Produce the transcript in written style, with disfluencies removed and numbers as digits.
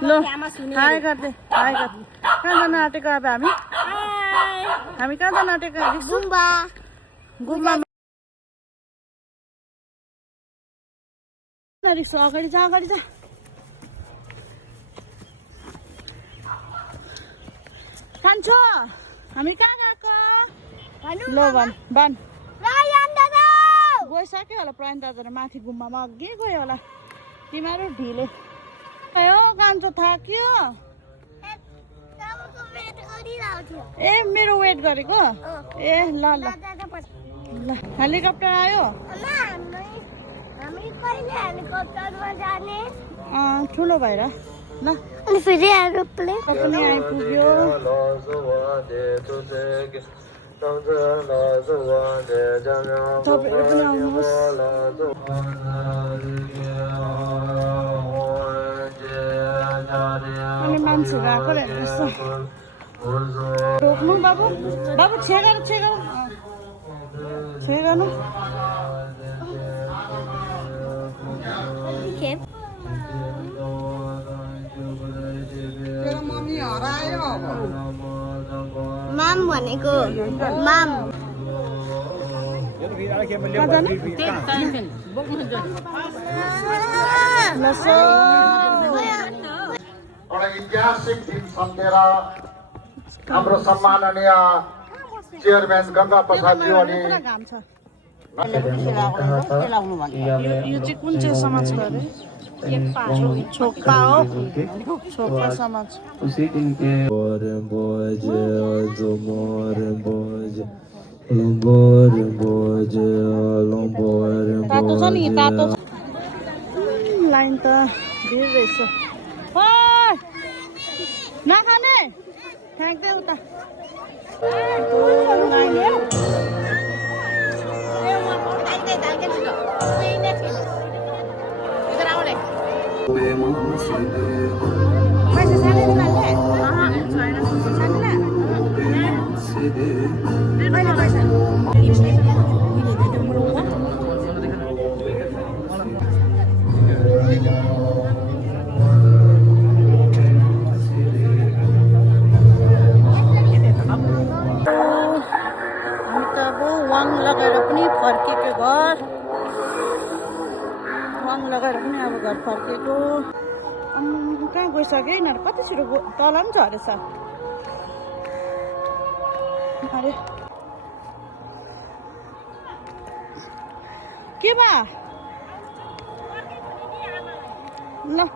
ल हाई गर्दै हाई गर्दै कहाँ जान आँटेको अब हामी कहाँ जान आँटेको गुम्बा गुम्बा रिक्सो अगाडि जा कान्छो हामी कहाँ गएको ल भन गइसक्यो होला प्रयान दाजु माथि गुम्बामा अघि गयो होला तिमीहरू ढिलो हो कान्छो थाक्यो ए मेरो वेट गरेको ए ल ल ल हेलिकप्टर आयो ठुलो भएर ल अनि फेरि एरोप्लेन पनि आइपुग्यो तपाईँहरू पनि आउनुहोस् अनि मान्छेहरू आएको रहेछ रोक्नु बाबु छेगानु माम भनेको माम एउटा ऐतिहासिक दिन सम्झेर हाम्रो सम्माननीय चेयरम्यान गंगा प्रसादज्यू अनि यो चाहिँ कुन चाहिँ समाजको अरे छोक्पा हो छोक्पा समाज तातो छ नि तातो लाइन त भिड रहेछ नखाने फ्याँक्दै उता घर फर्केको कहाँ गइसक्यो यिनीहरू कति छिटो तल पनि झरेछ अरे के बा ल